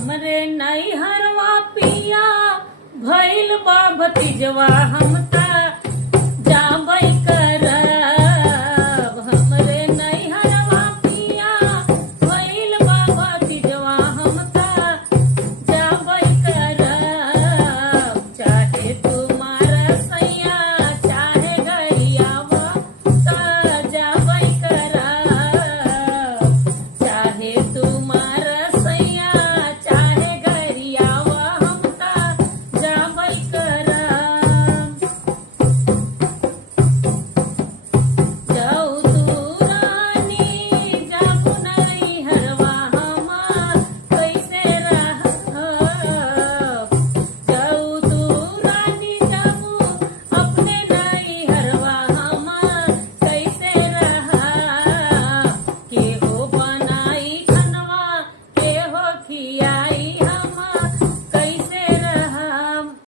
हमरे नैहरवा पिया भइल बा भतीजवा हम ता जाबै करब। हमरे नैहरवा पिया भइल बा भतीजवा हम ता जाबै करब। चाहे तुम्हारा सैया चाहे गरियावा ता जाबै करब। चाहे तुम्हारा सैया चाहे गरियावा हम ता जाबै करब। जाऊ तू रानी जाबू नैहरवा हम कैसे रहब। जाऊ तू रानी जाबू अपने नैहरवा हम कैसे रहब। के हो बनाई खनवा के हो खियाई